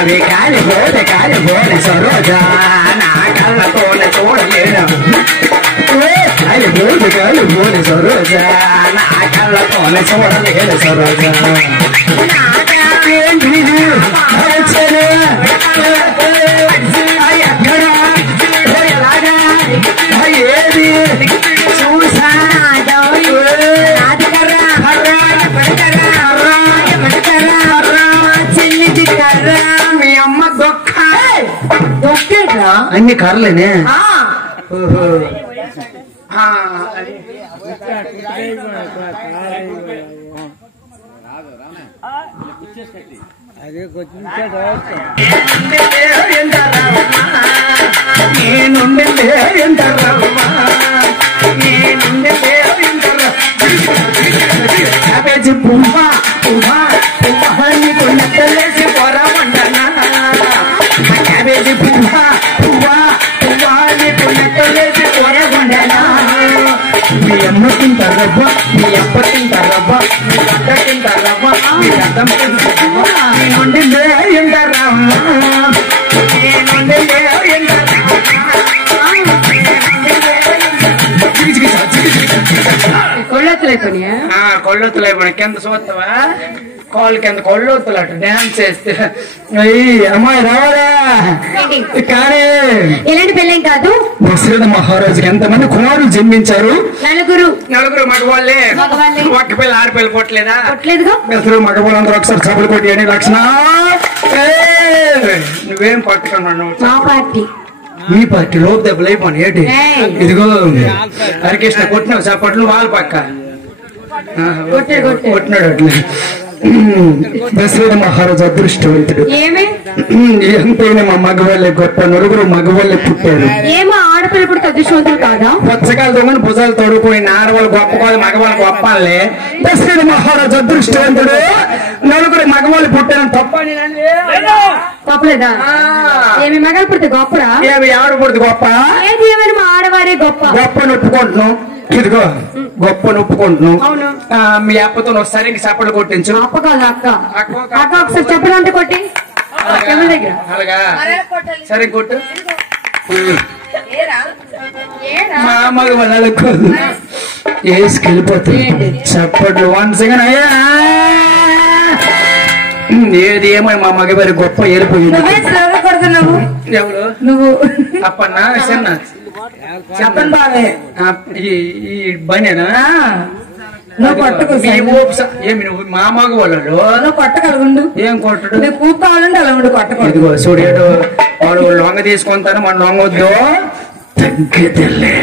అవి కాలిపోని సరోజా నా కళ్ళతోనే చూడలేను కాలిపోని సరోజా నా కళ్ళతోనే చూడలేను సరోజా ఏది చూసా మీ అమ్మ దొక్కేట్రా అన్ని కర్రలేనే అదే కొంచెం క్యాబేజీ పువ్వా పువ్వా నీకు నెట్టలేసి పొరమంటనా క్యాబేజీ పువ్వా పువ్వా పువ్వా నీకు నెట్టలేసి పొరమంటనా మీ అమ్మ తింటారబ్బా మీ అప్ప తింటారబ్బా మీ అడ్డ తింటారబ్బా మీ అద్దం తింటారబ్బా మీ నుండి ఏంటారమ్మా మీ నుండి కొళ్ళొత్తులైపోయి కింద చూస్తావా కాల్ కింద కొళ్ళొత్తులు అటు డాన్స్ చేస్తే అమ్మాయి రావాలా కానీ ఇలాంటి పెళ్ళేం కాదు. దశరథ మహారాజుకి ఎంతమంది కుమారులు జన్మించారు? నలుగురు మగవాళ్ళే. ఒక్క పిల్ల ఆడపిల్ల కొట్టలేదా? కొట్టలేదుగా. దశరథ మగవాళ్ళందరూ ఒకసారి సభలు కొట్టి అని లక్షణ నువ్వేం పట్టుకున్నావు? మా పార్టీ మీ పార్టీలో దెబ్బలు అయిపోయి ఏంటి? ఇదిగో హరికృష్ణ కొట్టినావు చప్పట్లు వాళ్ళ పక్క కొట్టినాడు అట్లా. దశరథ మహారాజు అదృష్టవంతుడు. ఎంతైనా మా మగవాళ్ళే గొప్ప. నలుగురు మగవాళ్ళే పుట్టారు. ఏమో ఆడపిల్ల పుడితే అదృష్టవంతులు కాదా? పుచ్చకాయలతో భుజాలు తోడుకుని ఆడవాళ్ళు గొప్ప కాదు మగవాళ్ళు గొప్పలే. దశరథ మహారాజు అదృష్టవంతుడు. నలుగురు మగవాళ్ళు పుట్టారు. తప్పలేదా? ఏమి మగవాళ్ళు పుడితే గొప్పరా? ఏమి ఆడ పుడితే గొప్ప? ఏది ఏమైనా మా ఆడవారే గొప్ప. గొప్ప నొప్పుకుంటున్నాం. ఇదిగో గొప్ప నొప్పుకుంటున్నాం. మీ అప్పతో ఒకసారి చప్పట్లు కొట్టించు. అప్ప కాదు అక్క. అక్క ఒకసారి చెప్పలు అంటే కొట్టి అలాగా సరే కొట్టు. మా అమ్మకి వాళ్ళకు వేసుకెళ్ళిపోతుంది చప్పట్లు. 1 సెకండ్ అయ్యా. ఏది ఏమని మా మగవారి గొప్ప ఏరిపోయింది. ఎవరు? నువ్వు అప్పన్నా చిన్న చెప్పండి బాగా ఈ బనేనా ఏమి నువ్వు మా మగ వాళ్ళు కొట్టగలగుండు. ఏం కొట్టడు? కూపు కావాలంటే అలా కొట్టకూడదు. ఇదిగో చూడేడు వాడు లొంగ తీసుకుంటారు మన లొంగొద్దు. తగ్గదలే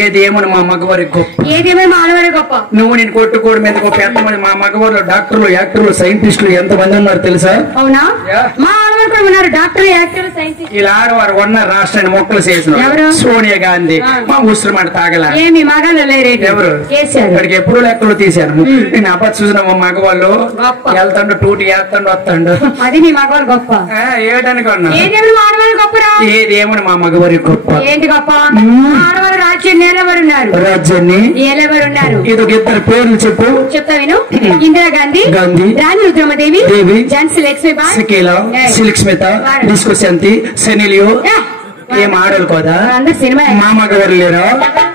ఏదేమని మా మగవారి గొప్ప. ఏదేమో మా ఆడవారి గొప్ప. నువ్వు నేను కొట్టుకోవడం మీద గొప్ప. ఎంతమంది మా మగవారు డాక్టర్లు యాక్టర్లు సైంటిస్టులు ఎంతమంది ఉన్నారు తెలుసా? అవునా? మా ఆడవారు కూడా ఉన్నారు డాక్టర్లు యాక్టర్లు సైంటిస్టులు. ఇలా ఆడవారు ఉన్న రాష్ట్రాన్ని మొక్కలు చేసిన సోనియా గాంధీ మా ముస్లిం మాట తాగల. ఏమి మగాళ్ళు ఎవరు? ఇక్కడికి ఎప్పుడు లెక్కలు తీశారు. నేను అబ్బా చూసిన మా మగవాళ్ళు వెళ్తాడు టూటీ వేస్తాడు వస్తాడు. అది మీ మగవారు గొప్ప. ఏటనుకున్నా ఆడవారు గొప్పరా? ఏదేమని మా మగవారి గొప్ప. ఏంటి గొప్ప? ఆడవారు రాజ్యాన్ని ఏలేవారున్నారు. రాజ్యాన్ని ఏలేవారున్నారు. ఇది 2 పేర్లు చెప్పు. చెప్తా విను. ఇందిరాగాంధీ, రాణి రుద్రమదేవి, ఝాన్సీ లక్ష్మీబాయి, సికిలా, సిలిక్స్మిత, డిస్కో శాంతి, సనీలియో. ఏం ఆడలు కదా మా మగవారు లేరా?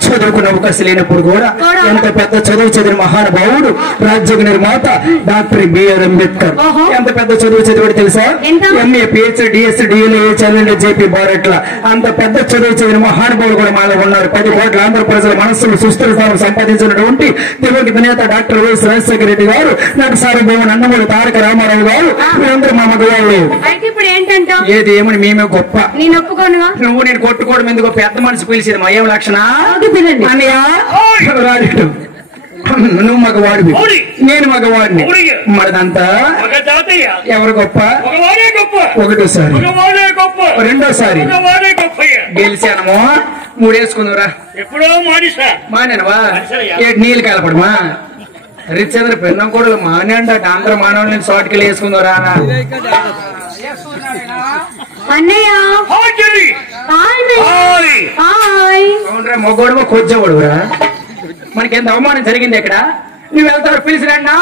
చదువుకున్న అవకాశం లేనప్పుడు కూడా ఎంత పెద్ద చదువు చదివిన మహానుభావుడు రాజ్యాంగ నిర్మాత డాక్టర్ బిఆర్ అంబేద్కర్. ఎంత పెద్ద చదువు చదివాడు తెలుసా? ఎంఏ, పిహెచ్డి, డిఎస్సి, డిఎల్ఏ, చల్లండి, జేపీ భారట్ల అంత పెద్ద చదువు చదివిన మహానుభావులు కూడా మాలో ఉన్నారు. 10 కోట్ల ఆంధ్ర ప్రజల మనస్సును సుస్థిర స్థానం సంపాదించినటువంటి తెలుగు నేత డాక్టర్ వైఎస్ రాజశేఖర రెడ్డి గారు, నాకు సార్వభౌమ నందమూరి తారక రామారావు గారు, మీరందరూ మా మగవాళ్ళు. ఏది ఏమని మేమే గొప్ప. నువ్వు నేను కొట్టుకోవడం ఎందుకో పెద్ద మనిషి పిలిచింది మా ఏం లక్షణ నువ్వు మగవాడివి నేను మగవాడిని. మరిదంతా ఎవరు గొప్ప? ఒకటోసారి రెండోసారి గెలిచానమో 3 వేసుకుందురా. ఎప్పుడో మానేనవా? నీళ్ళు కలపడమా? హరిశ్చంద్ర పెన్నం కూడా మానేండ ఆంధ్ర మానవులు షార్ట్కి వేసుకుందరా. అన్నయ్య అవునరా మొగోడువో కొజ్జోడురా మనకి ఎంత అవమానం జరిగింది ఇక్కడ నువ్వు వెళ్తావు పిలిచిరన్నా